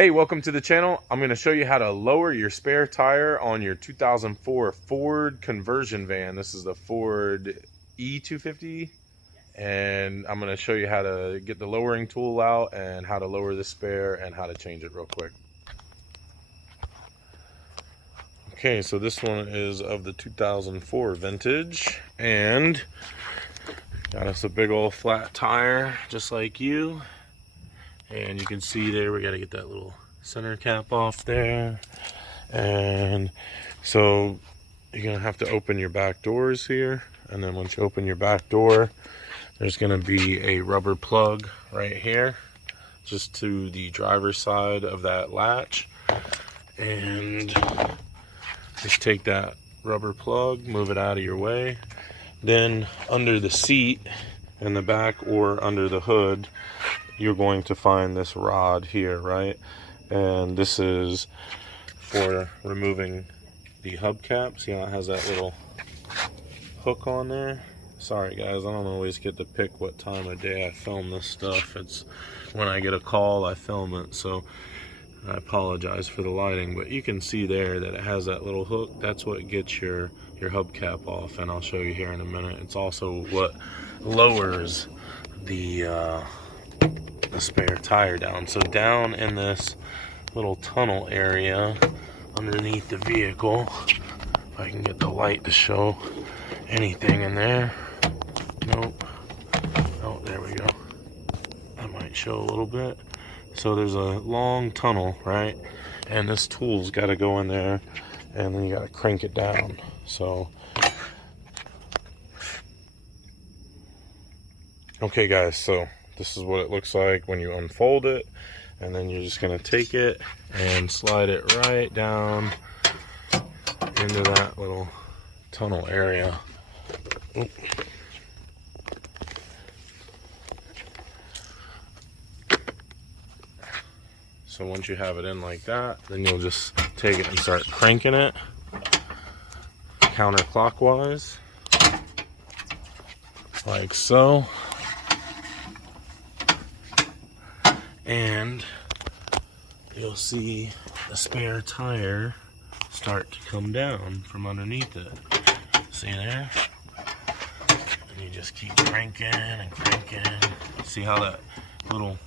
Hey, welcome to the channel. I'm going to show you how to lower your spare tire on your 2004 Ford conversion van. This is the Ford E250, and I'm going to show you how to get the lowering tool out and how to lower the spare and how to change it real quick. Okay, so this one is of the 2004 vintage, and got us a big old flat tire just like you. And you can see there we got to get that little center cap off there. And so you're going to have to open your back doors here. And then once you open your back door, there's going to be a rubber plug right here, just to the driver's side of that latch. And just take that rubber plug, move it out of your way. Then under the seat in the back or under the hood, you're going to find this rod here, right? And this is for removing the hubcap. See how it has that little hook on there? Sorry guys, I don't always get to pick what time of day I film this stuff. It's when I get a call I film it, so I apologize for the lighting, but you can see there that it has that little hook. That's what gets your hubcap off, and I'll show you here in a minute. It's also what lowers the spare tire down. So down in this little tunnel area underneath the vehicle, if I can get the light to show anything in there. Nope. Oh, there we go. That might show a little bit. So there's a long tunnel, right? And this tool's got to go in there, and then you got to crank it down. So okay guys, so this is what it looks like when you unfold it, and then you're just going to take it and slide it right down into that little tunnel area. Oop. So once you have it in like that, then you'll just take it and start cranking it counterclockwise, like so. And you'll see the spare tire start to come down from underneath it. See there? And you just keep cranking and cranking. See how that little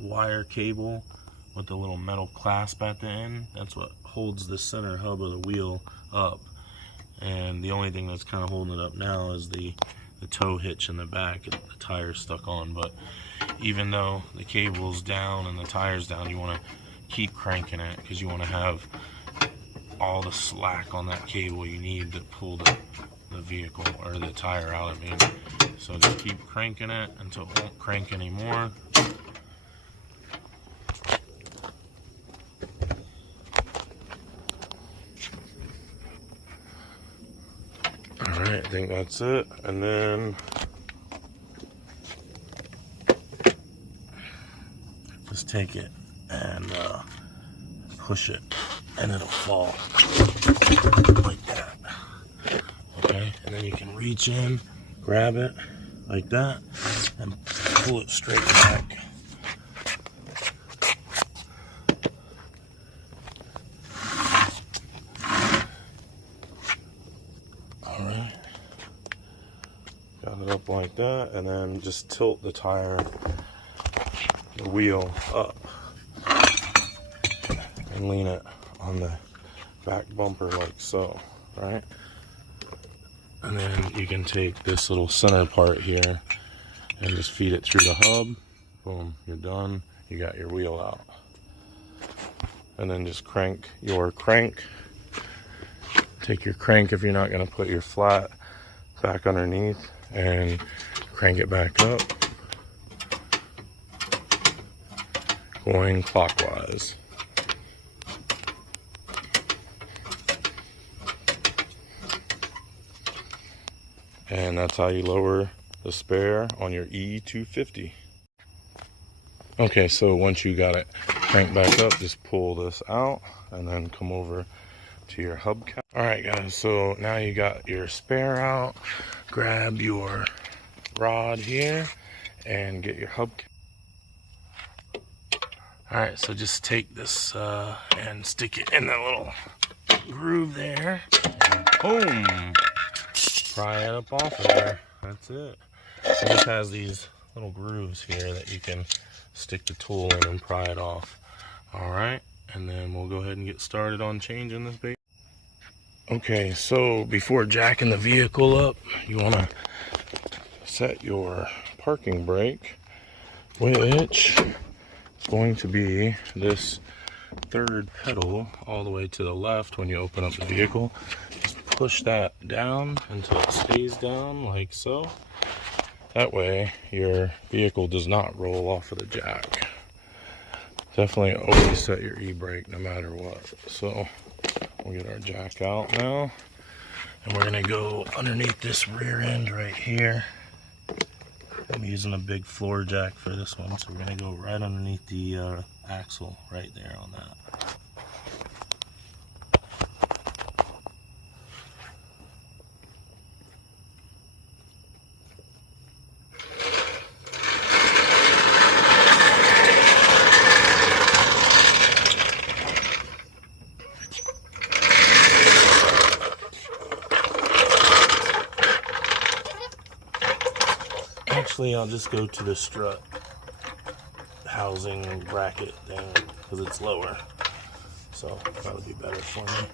wire cable with the little metal clasp at the end? That's what holds the center hub of the wheel up. And the only thing that's kind of holding it up now is the tow hitch in the back. The tire's stuck on, but even though the cable's down and the tire's down, you want to keep cranking it because you want to have all the slack on that cable you need to pull the vehicle or the tire out. I mean, so just keep cranking it until it won't crank anymore. Alright, I think that's it. And then just take it and push it, and it'll fall like that. Okay, and then you can reach in, grab it like that, and pull it straight back. Alright, got it up like that, and then just tilt the tire, the wheel up, and lean it on the back bumper like so, right? And then you can take this little center part here and just feed it through the hub. Boom, you're done. You got your wheel out. And then just crank your crank. Take your crank if you're not going to put your flat back underneath, and crank it back up, going clockwise. And that's how you lower the spare on your E250. Okay, so once you got it cranked back up, just pull this out and then come over to your hubcap. Alright guys, so now you got your spare out. Grab your rod here and get your hubcap. Alright, so just take this and stick it in that little groove there. Boom! Pry it up off of there. That's it. So this has these little grooves here that you can stick the tool in and pry it off. Alright, and then we'll go ahead and get started on changing this baby. Okay, so before jacking the vehicle up, you want to set your parking brake, which is going to be this third pedal all the way to the left when you open up the vehicle. Just push that down until it stays down like so. That way your vehicle does not roll off of the jack. Definitely always set your e-brake no matter what. So we'll get our jack out now, and we're going to go underneath this rear end right here. I'm using a big floor jack for this one, so we're going to go right underneath the axle right there on that. Actually, I'll just go to the strut housing bracket thing because it's lower, so that'll be better for me.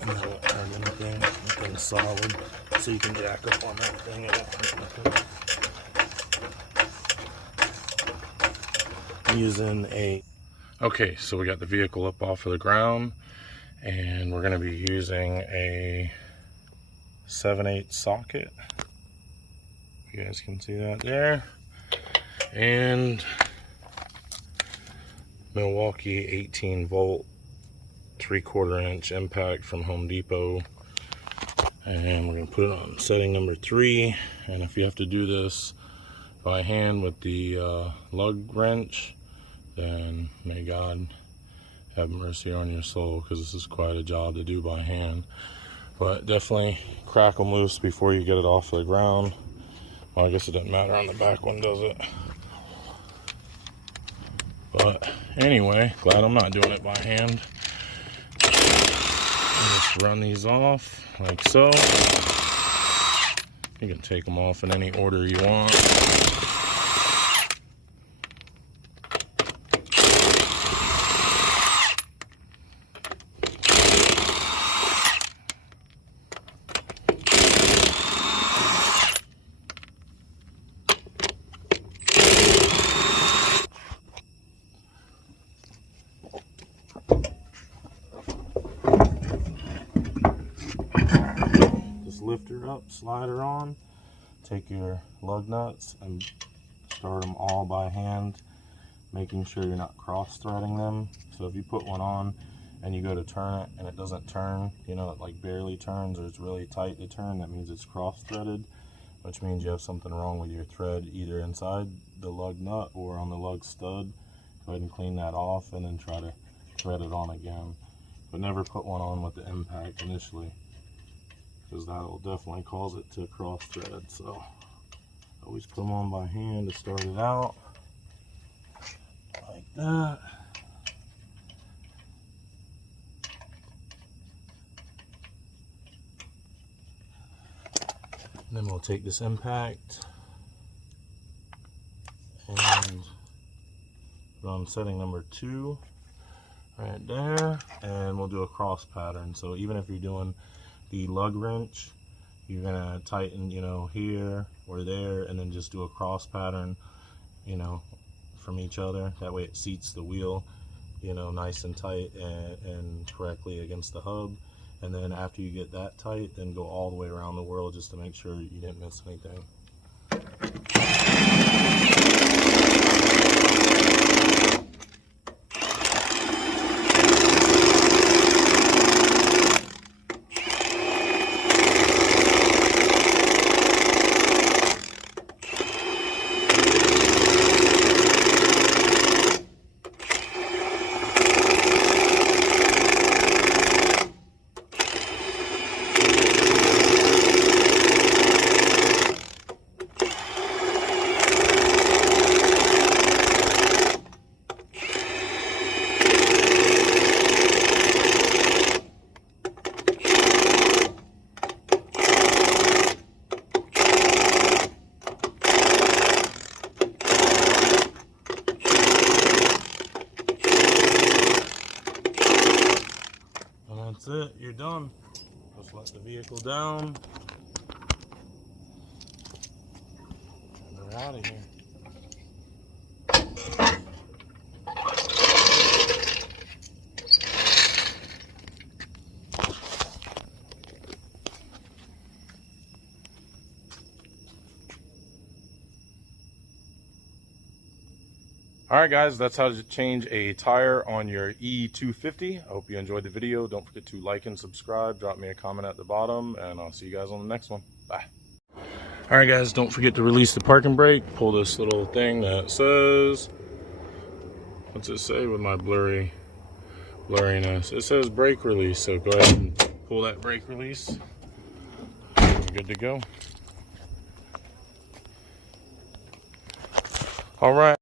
And then won't hurt anything. Anything's solid, so you can jack up on that thing. It won't hurt nothing. I'm using a... Okay, so we got the vehicle up off of the ground, and we're going to be using a 7/8 socket. You guys can see that there, and Milwaukee 18-volt 3/4 inch impact from Home Depot, and we're going to put it on setting number 3. And if you have to do this by hand with the lug wrench, then may God have mercy on your soul, because this is quite a job to do by hand. But definitely crack them loose before you get it off the ground. Well, I guess it doesn't matter on the back one, does it? But anyway, glad I'm not doing it by hand. Just run these off like so. You can take them off in any order you want. Lift her up, slide her on, take your lug nuts and start them all by hand, making sure you're not cross-threading them. So if you put one on and you go to turn it and it doesn't turn, you know, it like barely turns or it's really tight to turn, that means it's cross-threaded, which means you have something wrong with your thread either inside the lug nut or on the lug stud. Go ahead and clean that off and then try to thread it on again. But never put one on with the impact initially, because that will definitely cause it to cross thread. So always put them on by hand to start it out, like that. And then we'll take this impact and put on setting number 2 right there, and we'll do a cross pattern. So even if you're doing the lug wrench, you're gonna tighten, you know, here or there, and then just do a cross pattern, you know, from each other. That way it seats the wheel, you know, nice and tight and correctly against the hub. And then after you get that tight, then go all the way around the wheel just to make sure you didn't miss anything. it, you're done. Just let the vehicle down. And we're out of here. Alright guys, that's how to change a tire on your E250. I hope you enjoyed the video. Don't forget to like and subscribe. Drop me a comment at the bottom, and I'll see you guys on the next one. Bye. Alright guys, don't forget to release the parking brake. Pull this little thing that says, what's it say with my blurriness? It says brake release, so go ahead and pull that brake release. We're good to go. Alright.